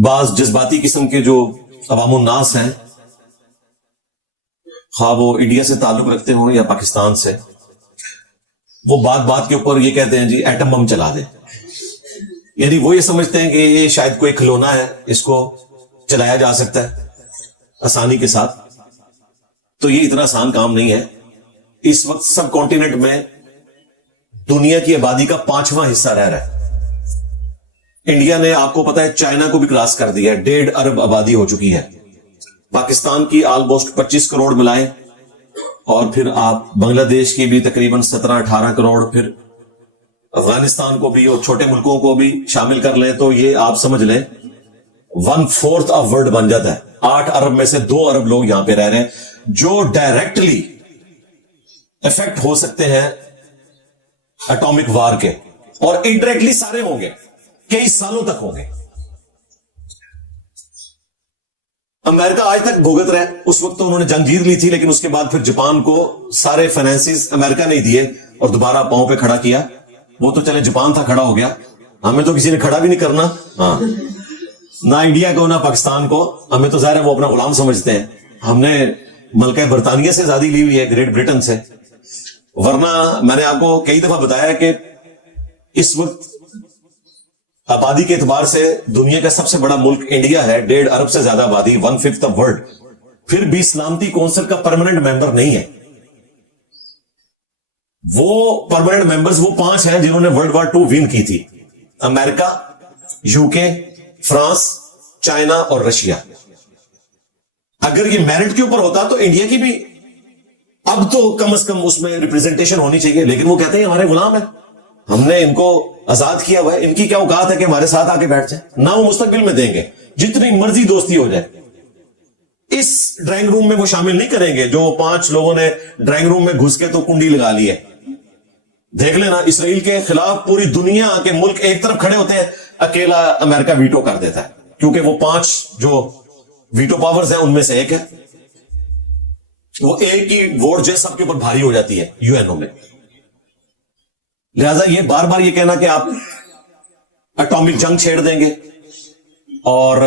بعض جذباتی قسم کے جو عوام الناس ہیں، خواہ وہ انڈیا سے تعلق رکھتے ہوں یا پاکستان سے، وہ بات بات کے اوپر یہ کہتے ہیں جی ایٹم بم چلا دیں. یعنی وہ یہ سمجھتے ہیں کہ یہ شاید کوئی کھلونا ہے، اس کو چلایا جا سکتا ہے آسانی کے ساتھ. تو یہ اتنا آسان کام نہیں ہے. اس وقت سب کانٹیننٹ میں دنیا کی آبادی کا 5واں حصہ رہ رہا ہے. انڈیا نے آپ کو پتا ہے چائنا کو بھی کراس کر دیا ہے، 1.5 ارب آبادی ہو چکی ہے. پاکستان کی آلموسٹ 25 کروڑ ملائیں، اور پھر آپ بنگلہ دیش کی بھی تقریباً 17-18 کروڑ، پھر افغانستان کو بھی اور چھوٹے ملکوں کو بھی شامل کر لیں تو یہ آپ سمجھ لیں 1/4 آف ورلڈ بن جاتا ہے. 8 ارب میں سے 2 ارب لوگ یہاں پہ رہ رہے ہیں جو ڈائریکٹلی افیکٹ ہو سکتے ہیں اٹامک وار کے، اور انڈائریکٹلی سارے ہوں گے، کئی سالوں تک ہوں گے. امریکہ آج تک بھگت رہا ہے. اس وقت تو انہوں نے جنگ جیت لی تھی، لیکن اس کے بعد پھر جاپان کو سارے فائنینسز امریکہ نے دیے اور دوبارہ پاؤں پہ کھڑا کیا. وہ تو چلے جاپان تھا کھڑا ہو گیا، ہمیں تو کسی نے کھڑا بھی نہیں کرنا. ہاں، نہ انڈیا کو نہ پاکستان کو. ہمیں تو ظاہر ہے وہ اپنا غلام سمجھتے ہیں. ہم نے ملکہ برطانیہ سے آزادی لی ہوئی ہے، گریٹ برٹن سے. ورنہ میں نے آپ کو کئی دفعہ بتایا کہ اس وقت آبادی کے اعتبار سے دنیا کا سب سے بڑا ملک انڈیا ہے، 1.5 ارب سے زیادہ آبادی، 1/5 آف ورلڈ. پھر بھی سلامتی کونسل کا پرماننٹ ممبر نہیں ہے. وہ پرماننٹ ممبرز وہ 5 ہیں جنہوں نے ورلڈ وار 2 ون کی تھی: امریکہ، UK، فرانس، چائنا اور رشیا. اگر یہ میرٹ کے اوپر ہوتا تو انڈیا کی بھی اب تو کم از کم اس میں ریپرزنٹیشن ہونی چاہیے، لیکن وہ کہتے ہیں ہمارے غلام ہیں، ہم نے ان کو آزاد کیا ہوا ہے، ان کی کیا اوقات ہے کہ ہمارے ساتھ آ کے بیٹھ جائیں. نہ وہ مستقبل میں دیں گے، جتنی مرضی دوستی ہو جائے. اس ڈرائنگ روم میں وہ شامل نہیں کریں گے جو 5 لوگوں نے ڈرائنگ روم میں گھس کے تو کنڈی لگا لی ہے. دیکھ لینا، اسرائیل کے خلاف پوری دنیا کے ملک ایک طرف کھڑے ہوتے ہیں، اکیلا امریکہ ویٹو کر دیتا ہے، کیونکہ وہ 5 جو ویٹو پاورز ہیں ان میں سے ایک ہے. وہ ایک ہی ووٹ جو سب کے اوپر بھاری ہو جاتی ہے UN میں. لہذا یہ بار بار یہ کہنا کہ آپ اٹامک جنگ چھیڑ دیں گے اور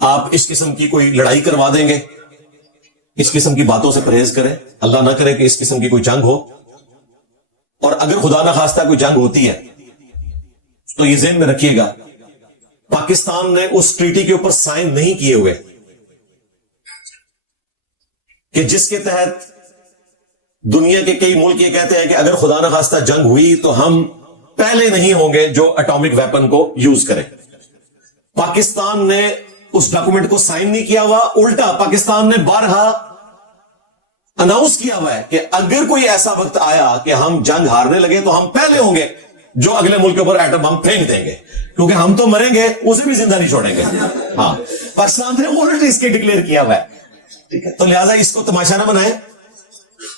آپ اس قسم کی کوئی لڑائی کروا دیں گے، اس قسم کی باتوں سے پرہیز کریں. اللہ نہ کرے کہ اس قسم کی کوئی جنگ ہو، اور اگر خدا نہ خواستہ کوئی جنگ ہوتی ہے تو یہ ذہن میں رکھیے گا پاکستان نے اس ٹریٹی کے اوپر سائن نہیں کیے ہوئے کہ جس کے تحت دنیا کے کئی ملک یہ کہتے ہیں کہ اگر خدا نہ خواستہ جنگ ہوئی تو ہم پہلے نہیں ہوں گے جو اٹامک ویپن کو یوز کریں. پاکستان نے اس ڈاکومنٹ کو سائن نہیں کیا ہوا، الٹا پاکستان نے بارہا اناؤنس کیا ہوا ہے کہ اگر کوئی ایسا وقت آیا کہ ہم جنگ ہارنے لگے تو ہم پہلے ہوں گے جو اگلے ملک کے اوپر ایٹم بم پھینک دیں گے، کیونکہ ہم تو مریں گے، اسے بھی زندہ نہیں چھوڑیں گے. ہاں، پاکستان نے آلریڈی اس کے ڈکلیئر کیا ہوا ہے. ٹھیک ہے، تو لہٰذا اس کو تماشا نہ بنائیں.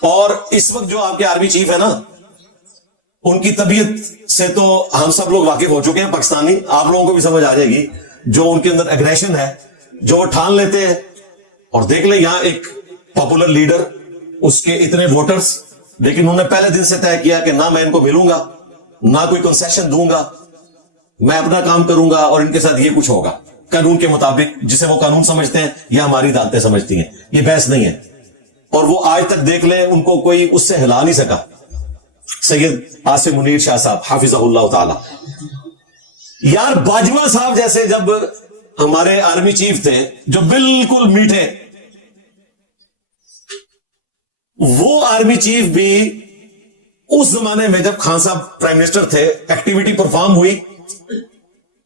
اور اس وقت جو آپ کے آرمی چیف ہے نا، ان کی طبیعت سے تو ہم سب لوگ واقف ہو چکے ہیں پاکستانی. آپ لوگوں کو بھی سمجھ آ جائے گی جو ان کے اندر اگریشن ہے، جو وہ ٹھان لیتے ہیں. اور دیکھ لیں یہاں ایک پاپولر لیڈر، اس کے اتنے ووٹرز، لیکن انہوں نے پہلے دن سے طے کیا کہ نہ میں ان کو ملوں گا، نہ کوئی کنسیشن دوں گا، میں اپنا کام کروں گا اور ان کے ساتھ یہ کچھ ہوگا قانون کے مطابق، جسے وہ قانون سمجھتے ہیں یا ہماری عدالتیں سمجھتی ہیں. یہ بحث نہیں ہے. اور وہ آج تک دیکھ لیں ان کو کوئی اس سے ہلا نہیں سکا. سید آصف منیر شاہ صاحب حافظہ اللہ تعالی، یار باجوہ صاحب جیسے جب ہمارے آرمی چیف تھے جو بالکل میٹھے، وہ آرمی چیف بھی اس زمانے میں جب خان صاحب پرائم منسٹر تھے ایکٹیویٹی پرفارم ہوئی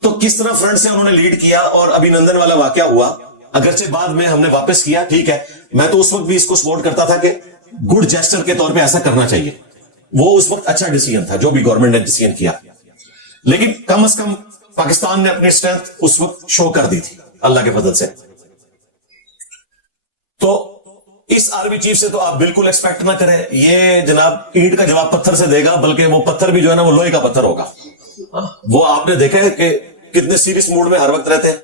تو کس طرح فرنٹ سے انہوں نے لیڈ کیا. اور ابھی نندن والا واقعہ ہوا، اگرچہ بعد میں ہم نے واپس کیا، ٹھیک ہے، میں تو اس وقت بھی اس کو سپورٹ کرتا تھا کہ گڈ جیسچر کے طور پہ ایسا کرنا چاہیے. وہ اس وقت اچھا ڈیسیژن تھا جو بھی گورنمنٹ نے ڈیسیژن کیا، لیکن کم از کم پاکستان نے اپنی اسٹرینتھ اس وقت شو کر دی تھی اللہ کے فضل سے. تو اس آرمی چیف سے تو آپ بالکل ایکسپیکٹ نہ کریں یہ جناب اینٹ کا جواب پتھر سے دے گا، بلکہ وہ پتھر بھی جو ہے نا وہ لوہے کا پتھر ہوگا. وہ آپ نے دیکھا ہے کہ کتنے سیریس موڈ میں ہر وقت رہتے ہیں.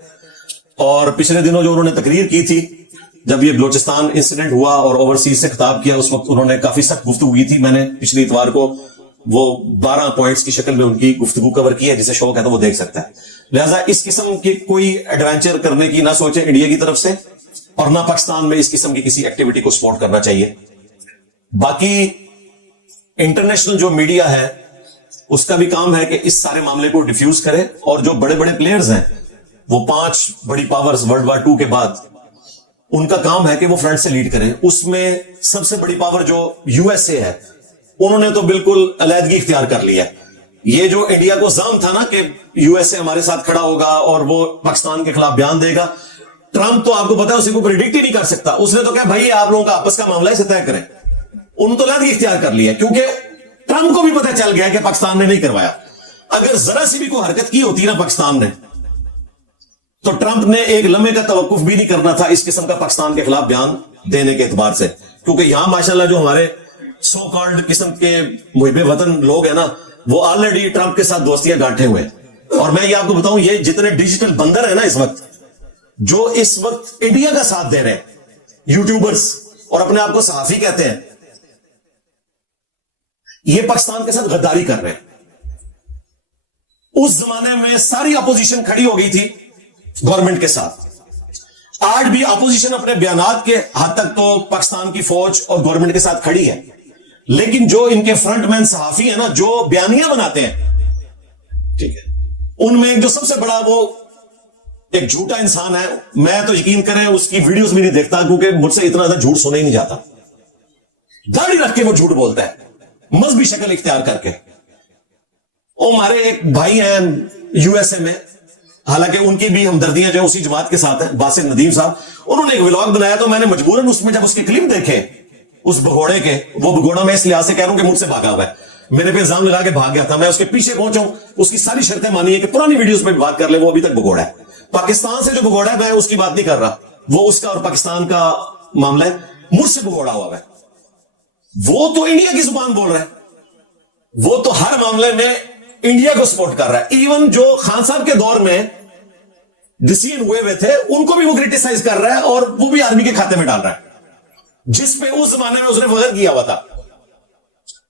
اور پچھلے دنوں جو انہوں نے تقریر کی تھی جب یہ بلوچستان انسیڈنٹ ہوا اور اوورسیز سے خطاب کیا، اس وقت انہوں نے کافی سخت گفتگو کی تھی. میں نے پچھلی اتوار کو وہ 12 پوائنٹس کی شکل میں ان کی گفتگو کور کی ہے، جسے شوق ہے تو وہ دیکھ سکتا ہے. لہذا اس قسم کی کوئی ایڈونچر کرنے کی نہ سوچیں انڈیا کی طرف سے، اور نہ پاکستان میں اس قسم کی کسی ایکٹیویٹی کو سپورٹ کرنا چاہیے۔ باقی انٹرنیشنل جو میڈیا ہے اس کا بھی کام ہے کہ اس سارے معاملے کو ڈیفیوز کرے، اور جو بڑے بڑے پلیئرز ہیں وہ 5 بڑی پاورز ورلڈ وار 2 کے بعد، ان کا کام ہے کہ وہ فرنٹ سے لیڈ کریں۔ اس میں سب سے بڑی پاور جو یو ایس اے ہے، انہوں نے تو بالکل علیحدگی اختیار کر لی ہے۔ یہ جو انڈیا کو زعم تھا نا کہ یو ایس اے ہمارے ساتھ کھڑا ہوگا اور وہ پاکستان کے خلاف بیان دے گا، ٹرمپ تو آپ کو پتا ہے اسے کو پریڈکٹ ہی نہیں کر سکتا، اس نے تو کہا بھائی آپ لوگوں کا آپس کا معاملہ اسے طے کریں۔ انہوں نے تو علیحدگی اختیار کر لیا، کیونکہ ٹرمپ کو بھی پتہ چل گیا کہ پاکستان نے نہیں کروایا۔ اگر ذرا سی بھی کوئی حرکت کی ہوتی نا پاکستان نے، تو ٹرمپ نے ایک لمحے کا توقف بھی نہیں کرنا تھا اس قسم کا پاکستان کے خلاف بیان دینے کے اعتبار سے، کیونکہ یہاں ماشاءاللہ جو ہمارے سو کالڈ قسم کے محب وطن لوگ ہیں نا، وہ آلریڈی ٹرمپ کے ساتھ دوستیاں گانٹھے ہوئے۔ اور میں یہ آپ کو بتاؤں، یہ جتنے ڈیجیٹل بندر ہیں نا اس وقت، جو اس وقت انڈیا کا ساتھ دے رہے ہیں، یوٹیوبرز اور اپنے آپ کو صحافی کہتے ہیں، یہ پاکستان کے ساتھ غداری کر رہے ہیں۔ اس زمانے میں ساری اپوزیشن کھڑی ہو گئی تھی گورنمنٹ کے ساتھ، آج بھی اپوزیشن اپنے بیانات کے حد تک تو پاکستان کی فوج اور گورنمنٹ کے ساتھ کھڑی ہے، لیکن جو ان کے فرنٹ مین صحافی ہیں نا، جو بیانیاں بناتے ہیں، ٹھیک ہے، ان میں جو سب سے بڑا وہ ایک جھوٹا انسان ہے، میں تو یقین کریں اس کی ویڈیوز بھی نہیں دیکھتا، کیونکہ مجھ سے اتنا زیادہ جھوٹ سنا ہی نہیں جاتا۔ داڑھی رکھ کے وہ جھوٹ بولتا ہے، مذہبی شکل اختیار کر کے۔ وہ ہمارے ایک بھائی ہیں یو ایس اے میں، حالانکہ ان کی بھی ہمدردیاں جو اسی جماعت کے ساتھ ہیں، باسل ندیم صاحب، انہوں نے ایک ولاگ بنایا، تو میں نے مجبوراً اس میں جب اس کے کلپ دیکھے اس بھگوڑے کے، وہ بھگوڑا میں اس لحاظ سے کہہ رہا ہوں کہ مجھ سے بھاگا ہوا ہے، میرے پہ الزام لگا کے بھاگ گیا تھا، میں اس کے پیچھے پہنچا ہوں، اس کی ساری شرطیں مانی ہے کہ پرانی ویڈیوز پہ بات کر لے، وہ ابھی تک بھگوڑا ہے۔ پاکستان سے جو بھگوڑا ہے میں اس کی بات نہیں کر رہا، وہ اس کا اور پاکستان کا معاملہ ہے، مجھ سے بھگوڑا ہوا ہے۔ وہ تو انڈیا کی زبان بول رہا ہے، وہ تو ہر معاملے میں انڈیا کو سپورٹ کر رہا ہے۔ ایون جو خان صاحب کے دور میں ڈسین ہوئے تھے، ان کو بھی وہ کرٹیسائز کر رہا ہے، اور وہ بھی آدمی کے کھاتے میں ڈال رہا ہے جس پہ اس زمانے میں اس نے وغیرہ کیا ہوا تھا۔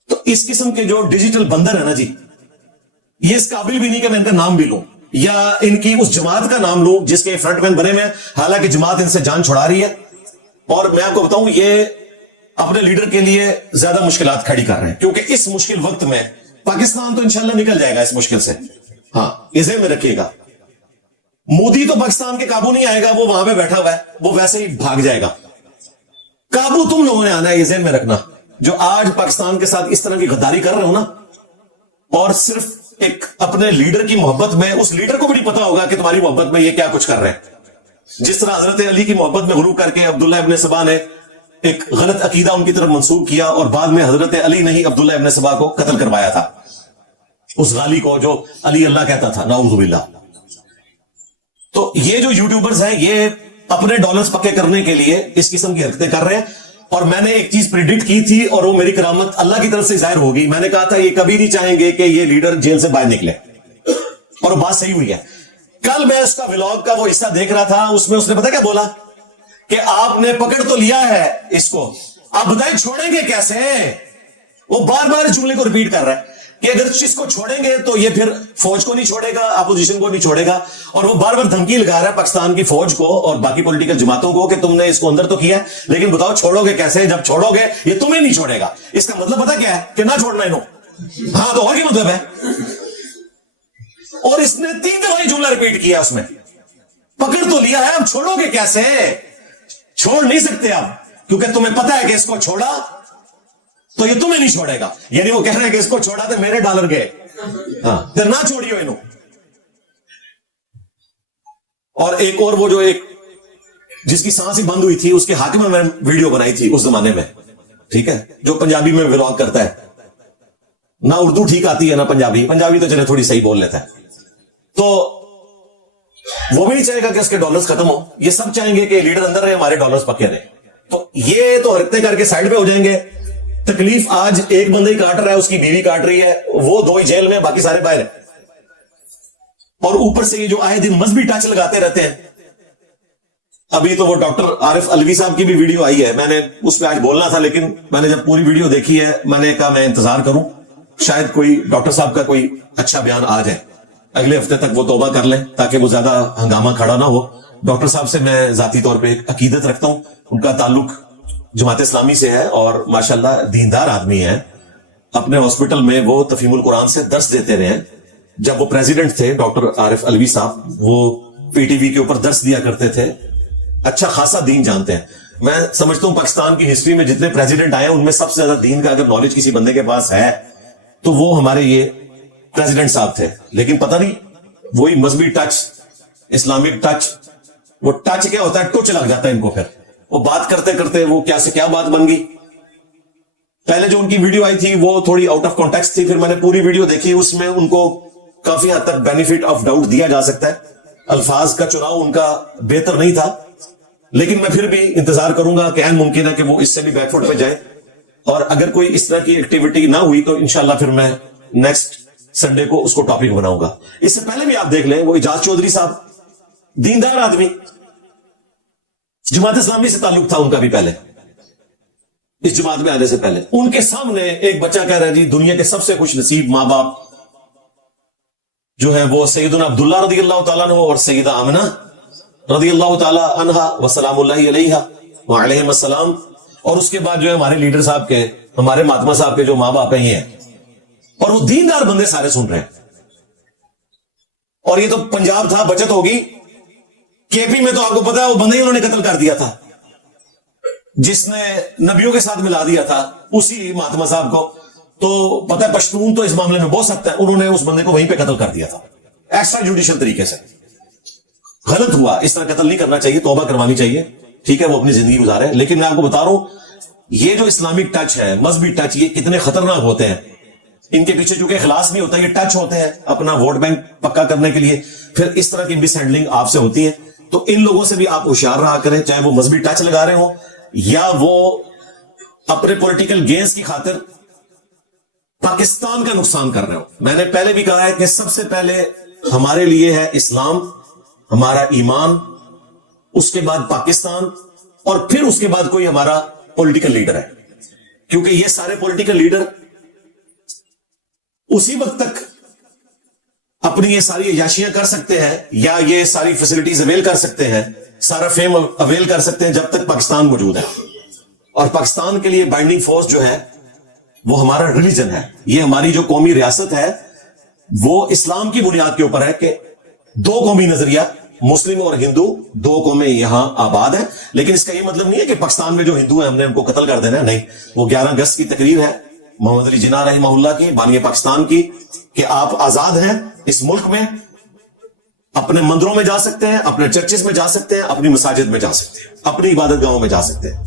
تو اس قسم کے جو ڈیجیٹل بندر ہے نا جی، یہ اس قابل بھی نہیں کہ میں ان کا نام بھی لوں یا ان کی اس جماعت کا نام لوں جس کے فرنٹ مین بنے میں، حالانکہ جماعت ان سے جان چھڑا رہی ہے۔ اور میں آپ کو بتاؤں، یہ اپنے لیڈر کے لیے زیادہ مشکلات کھڑی کر رہے ہیں، کیونکہ اس مشکل وقت میں پاکستان تو انشاءاللہ نکل جائے گا اس مشکل سے، ہاں یہ ذہن میں رکھیے گا۔ مودی تو پاکستان کے قابو نہیں آئے گا، وہ وہاں پہ بیٹھا ہوا ہے، وہ ویسے ہی بھاگ جائے گا۔ قابو تم لوگوں نے آنا ہے، یہ ذہن میں رکھنا، جو آج پاکستان کے ساتھ اس طرح کی غداری کر رہے ہو نا، اور صرف ایک اپنے لیڈر کی محبت میں، اس لیڈر کو بھی نہیں پتا ہوگا کہ تمہاری محبت میں یہ کیا کچھ کر رہے ہیں۔ جس طرح حضرت علی کی محبت میں غلو کر کے عبداللہ ابن سبا نے ایک غلط عقیدہ ان کی طرف منسوخ کیا، اور بعد میں حضرت علی نے ہی عبداللہ ابن سبا کو قتل کروایا تھا، اس غالی کو جو علی اللہ کہتا تھا، نعوذ باللہ۔ تو یہ جو یوٹیوبرز ہیں، یہ اپنے ڈالرز پکے کرنے کے لیے اس قسم کی حرکتیں کر رہے ہیں۔ اور میں نے ایک چیز پریڈکٹ کی تھی، اور وہ میری کرامت اللہ کی طرف سے ظاہر ہوگی۔ میں نے کہا تھا یہ کبھی نہیں چاہیں گے کہ یہ لیڈر جیل سے باہر نکلے، اور وہ بات صحیح ہوئی ہے۔ کل میں اس کا ولاگ کا وہ حصہ دیکھ رہا تھا، اس میں اس نے پتا کیا بولا کہ آپ نے پکڑ تو لیا ہے اس کو، آپ بتائیں چھوڑیں گے کیسے؟ وہ بار بار اس جملے کو ریپیٹ کر رہا ہے کہ اگر اس کو چھوڑیں گے تو یہ پھر فوج کو نہیں چھوڑے گا، اپوزیشن کو نہیں چھوڑے گا، اور وہ بار بار دھمکی لگا رہا ہے پاکستان کی فوج کو اور باقی پولیٹیکل جماعتوں کو کہ تم نے اس کو اندر تو کیا ہے، لیکن بتاؤ چھوڑو گے کیسے؟ جب چھوڑو گے یہ تمہیں نہیں چھوڑے گا۔ اس کا مطلب پتا کیا ہے؟ کہ نہ چھوڑنا انہوں، ہاں تو اور کیا مطلب ہے؟ اور اس نے 3 دفعہ یہ جملہ ریپیٹ کیا، اس میں پکڑ تو لیا ہے، اب چھوڑو گے کیسے؟ چھوڑ نہیں سکتے آپ، کیونکہ تمہیں پتا ہے کہ اس کو چھوڑا تو یہ تمہیں نہیں چھوڑے گا۔ یعنی وہ کہہ رہے ہیں کہ اس کو چھوڑا تو میرے ڈالر گئے، ہاں پھر نہ چھوڑیو انہوں۔ اور ایک اور وہ جو ایک جس کی سانس ہی بند ہوئی تھی، اس کے حاکم میں ویڈیو بنائی تھی اس زمانے میں، ٹھیک ہے، جو پنجابی میں ولاگ کرتا ہے، نہ اردو ٹھیک آتی ہے نہ پنجابی تو چلے تھوڑی صحیح بول لیتا ہے، تو وہ بھی نہیں چاہے گا کہ اس کے ڈالرز ختم ہو، یہ سب چاہیں گے کہ لیڈر اندر رہے، ہمارے ڈالرز پکے رہے۔ تو یہ تو حرکتیں کر کے سائڈ پہ ہو جائیں گے۔ تکلیف آج ایک بندہ ہی کاٹ رہا ہے، اس کی بیوی کاٹ رہی ہے، وہ 2 ہی جیل میں، باقی سارے باہر ہیں، اور اوپر سے یہ جو آئے دن مذہبی ٹچ لگاتے رہتے ہیں۔ ابھی تو وہ ڈاکٹر عارف الوی صاحب کی بھی ویڈیو آئی ہے، میں نے اس پہ آج بولنا تھا، لیکن میں نے جب پوری ویڈیو دیکھی ہے میں نے کہا میں انتظار کروں، شاید کوئی ڈاکٹر صاحب کا کوئی اچھا بیان آ جائے۔ اگلے ہفتے تک وہ توبہ کر لیں تاکہ وہ زیادہ ہنگامہ کھڑا نہ ہو. ڈاکٹر صاحب سے میں ذاتی طور پہ ایک عقیدت رکھتا ہوں, ان کا تعلق جماعت اسلامی سے ہے اور ماشاءاللہ دیندار آدمی ہے. اپنے ہاسپٹل میں وہ تفہیم القرآن سے درس دیتے رہے ہیں. جب وہ پریزیڈنٹ تھے ڈاکٹر عارف علوی صاحب, وہ پی ٹی وی کے اوپر درس دیا کرتے تھے. اچھا خاصا دین جانتے ہیں. میں سمجھتا ہوں پاکستان کی ہسٹری میں جتنے پریزیڈنٹ آئے ہیں ان میں سب سے زیادہ دین کا اگر نالج کسی بندے کے پاس ہے تو وہ ہمارے یہ پریزیڈنٹ صاحب تھے. لیکن پتہ نہیں وہی مذہبی ٹچ, اسلامک ٹچ, وہ ٹچ کیا ہوتا ہے, ٹچ لگ جاتا ہے ان کو. پھر وہ بات کرتے کرتے وہ کیا سے کیا بات بن گئی. پہلے جو ان کی ویڈیو آئی تھی وہ تھوڑی آؤٹ آف کانٹیکسٹ تھی, پھر میں نے پوری ویڈیو دیکھی, اس میں ان کو کافی حد تک بینیفٹ آف ڈاؤٹ دیا جا سکتا ہے. الفاظ کا چناؤ ان کا بہتر نہیں تھا, لیکن میں پھر بھی انتظار کروں گا کہ عین ممکن ہے کہ وہ اس سے بھی بیک فٹ پہ جائے. اور اگر کوئی اس طرح کی ایکٹیویٹی نہ ہوئی تو انشاءاللہ پھر میں نیکسٹ سنڈے کو اس کو ٹاپک بناؤں گا. اس سے پہلے بھی آپ دیکھ لیں وہ اعجاز چودھری صاحب, دیندار آدمی, جماعت اسلامی سے تعلق تھا ان کا بھی پہلے, اس جماعت میں آنے سے پہلے. ان کے سامنے ایک بچہ کہہ رہا ہے جی دنیا کے سب سے خوش نصیب ماں باپ جو ہے وہ سیدنا عبداللہ رضی اللہ تعالیٰ عنہ اور سیدہ آمنہ رضی اللہ تعالیٰ عنہا وسلام اللہ علیہا وعلیہم السلام, اور اس کے بعد جو ہے ہمارے لیڈر صاحب کے, ہمارے مہاتما صاحب کے جو ماں باپ ہیں یہ ہیں. اور وہ دیندار بندے سارے سن رہے ہیں. اور یہ تو پنجاب تھا, بچت ہوگی. کے پی میں تو آپ کو پتا ہے وہ بندے ہی انہوں نے قتل کر دیا تھا, جس نے نبیوں کے ساتھ ملا دیا تھا اسی مہاتما صاحب کو. تو پتہ ہے پشتون تو اس معاملے میں بہت سخت ہے, انہوں نے اس بندے کو وہیں پہ قتل کر دیا تھا ایکسٹرا جوڈیشل طریقے سے. غلط ہوا, اس طرح قتل نہیں کرنا چاہیے, توبہ کروانی چاہیے, ٹھیک ہے وہ اپنی زندگی گزارے. لیکن میں آپ کو بتا رہا ہوں یہ جو اسلامک ٹچ ہے, مذہبی ٹچ, یہ کتنے خطرناک ہوتے ہیں. ان کے پیچھے چونکہ اخلاص نہیں ہوتا, یہ ٹچ ہوتے ہیں اپنا ووٹ بینک پکا کرنے کے لیے, پھر اس طرح کی مس ہینڈلنگ آپ سے ہوتی ہے. تو ان لوگوں سے بھی آپ ہوشیار رہا کریں, چاہے وہ مذہبی ٹچ لگا رہے ہوں یا وہ اپنے پولیٹیکل گینز کی خاطر پاکستان کا نقصان کر رہے ہو. میں نے پہلے بھی کہا ہے کہ سب سے پہلے ہمارے لیے ہے اسلام, ہمارا ایمان, اس کے بعد پاکستان, اور پھر اس کے بعد کوئی ہمارا پولیٹیکل لیڈر ہے. کیونکہ یہ سارے پولیٹیکل لیڈر اسی وقت تک اپنی یہ ساری عیاشیاں کر سکتے ہیں یا یہ ساری فیسلٹیز اویل کر سکتے ہیں, سارا فیم اویل کر سکتے ہیں جب تک پاکستان موجود ہے. اور پاکستان کے لیے بائنڈنگ فورس جو ہے وہ ہمارا ریلیجن ہے. یہ ہماری جو قومی ریاست ہے وہ اسلام کی بنیاد کے اوپر ہے کہ دو قومی نظریہ, مسلم اور ہندو, دو قومیں یہاں آباد ہیں. لیکن اس کا یہ مطلب نہیں ہے کہ پاکستان میں جو ہندو ہیں ہم نے ان کو قتل کر دینا ہے, نہیں. وہ 11 اگست کی تقریر ہے محمد علی جناح رحمہ اللہ کی, بانی پاکستان کی, کہ آپ آزاد ہیں اس ملک میں, اپنے مندروں میں جا سکتے ہیں, اپنے چرچز میں جا سکتے ہیں, اپنی مساجد میں جا سکتے ہیں, اپنی عبادت گاہوں میں جا سکتے ہیں.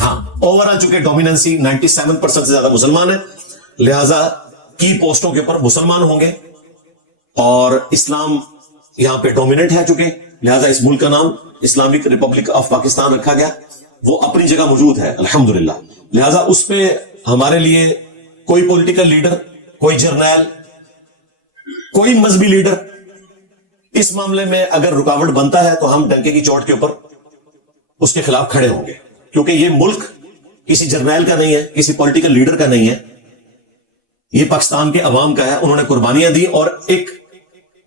ہاں اوور آ چکے ڈومیننسی 97% سے زیادہ مسلمان ہیں, لہذا کی پوسٹوں کے اوپر مسلمان ہوں گے اور اسلام یہاں پہ ڈومیننٹ ہے چکے, لہذا اس ملک کا نام اسلامک ریپبلک آف پاکستان رکھا گیا. وہ اپنی جگہ موجود ہے الحمدللہ. لہذا اس پہ ہمارے لیے کوئی پولیٹیکل لیڈر, کوئی جرنیل, کوئی مذہبی لیڈر اس معاملے میں اگر رکاوٹ بنتا ہے تو ہم ڈنکے کی چوٹ کے اوپر اس کے خلاف کھڑے ہوں گے. کیونکہ یہ ملک کسی جرنیل کا نہیں ہے, کسی پولیٹیکل لیڈر کا نہیں ہے, یہ پاکستان کے عوام کا ہے. انہوں نے قربانیاں دی اور ایک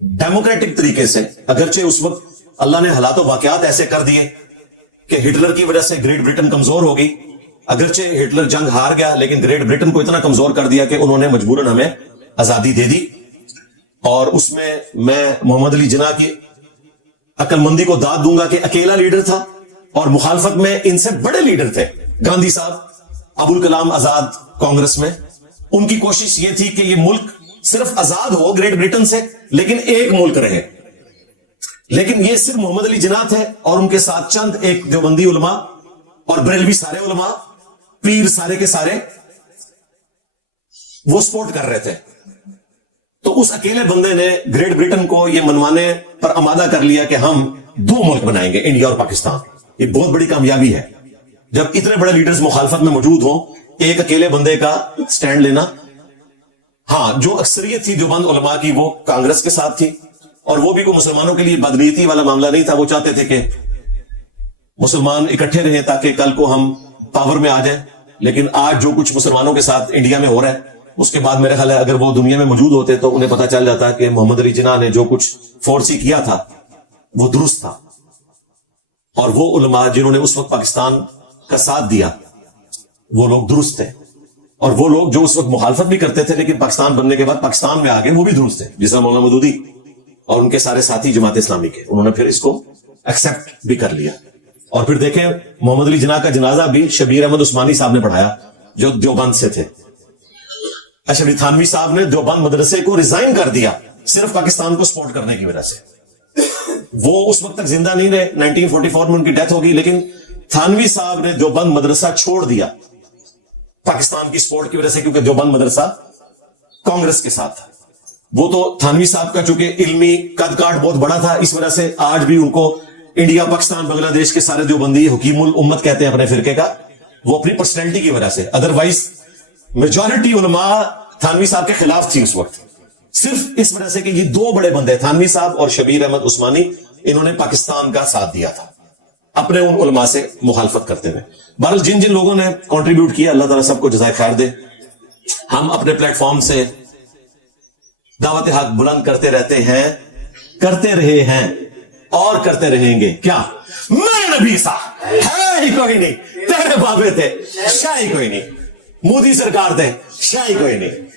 ڈیموکریٹک طریقے سے, اگرچہ اس وقت اللہ نے حالات و واقعات ایسے کر دیے کہ ہٹلر کی وجہ سے گریٹ برٹن کمزور ہو گئی, اگرچہ ہٹلر جنگ ہار گیا لیکن گریٹ برٹن کو اتنا کمزور کر دیا کہ انہوں نے مجبوراً ہمیں آزادی دے دی. اور اس میں محمد علی جناح کی عقل مندی کو داد دوں گا کہ اکیلا لیڈر تھا اور مخالفت میں ان سے بڑے لیڈر تھے. گاندھی صاحب, ابوالکلام آزاد کانگریس میں, ان کی کوشش یہ تھی کہ یہ ملک صرف آزاد ہو گریٹ برٹن سے لیکن ایک ملک رہے. لیکن یہ صرف محمد علی جناح تھے اور ان کے ساتھ چند ایک دیوبندی علماء اور بریلوی سارے علماء, پیر سارے کے سارے, وہ سپورٹ کر رہے تھے. تو اس اکیلے بندے نے گریٹ برٹن کو یہ منوانے پر آمادہ کر لیا کہ ہم دو ملک بنائیں گے, انڈیا اور پاکستان. یہ بہت بڑی کامیابی ہے جب اتنے بڑے لیڈرز مخالفت میں موجود ہوں, ایک اکیلے بندے کا سٹینڈ لینا. ہاں جو اکثریت تھی دیوبند علماء کی وہ کانگریس کے ساتھ تھی, اور وہ بھی کوئی مسلمانوں کے لیے بدنیتی والا معاملہ نہیں تھا. وہ چاہتے تھے کہ مسلمان اکٹھے رہیں تاکہ کل کو ہم پاور میں آ جائیں. لیکن آج جو کچھ مسلمانوں کے ساتھ انڈیا میں ہو رہا ہے اس کے بعد میرا خیال ہے اگر وہ دنیا میں موجود ہوتے تو انہیں پتا چل جاتا کہ محمد علی جناح نے جو کچھ فورسی کیا تھا وہ درست تھا. اور وہ علماء جنہوں نے اس وقت پاکستان کا ساتھ دیا وہ لوگ درست تھے. اور وہ لوگ جو اس وقت مخالفت بھی کرتے تھے لیکن پاکستان بننے کے بعد پاکستان میں آگے وہ بھی درست تھے, جس طرح مولانا مودودی اور ان کے سارے ساتھی جماعت اسلامی کے, انہوں نے پھر اس کو ایکسپٹ بھی کر لیا. اور پھر دیکھیں محمد علی جناح کا جنازہ بھی شبیر احمد عثمانی صاحب نے پڑھایا جو دیوبند سے تھے. اشرف علی تھانوی صاحب نے دیوبند مدرسے کو ریزائن کر دیا صرف پاکستان کو سپورٹ کرنے کی وجہ سے. وہ اس وقت تک زندہ نہیں رہے, 1944 میں ان کی ڈیتھ ہوگی, لیکن تھانوی صاحب نے دیوبند مدرسہ چھوڑ دیا پاکستان کی سپورٹ کی وجہ سے, کیونکہ دیوبند مدرسہ کانگریس کے ساتھ تھا. وہ تو تھانوی صاحب کا چونکہ علمی قد کاٹ بہت بڑا تھا, اس وجہ سے آج بھی ان کو انڈیا, پاکستان, بنگلہ دیش کے سارے دیوبندی حکیم الامت کہتے ہیں اپنے فرقے کا, وہ اپنی پرسنالٹی کی وجہ سے. ادروائز میجورٹی علماء تھانوی صاحب کے خلاف تھی اس وقت, صرف اس وجہ سے کہ یہ دو بڑے بندے تھانوی صاحب اور شبیر احمد عثمانی, انہوں نے پاکستان کا ساتھ دیا تھا اپنے ان علماء سے مخالفت کرتے ہوئے. بہرحال جن جن لوگوں نے کنٹریبیوٹ کیا اللہ تعالیٰ سب کو جزائے خیر دے. ہم اپنے پلیٹ فارم سے دعوت حق بلند کرتے رہتے ہیں, کرتے رہے ہیں اور کرتے رہیں گے. کیا میں نبی صاحب ہے ہی کوئی نہیں, تیرے بابے تھے شاہی کوئی نہیں, مودی سرکار تھے شاہی کوئی نہیں.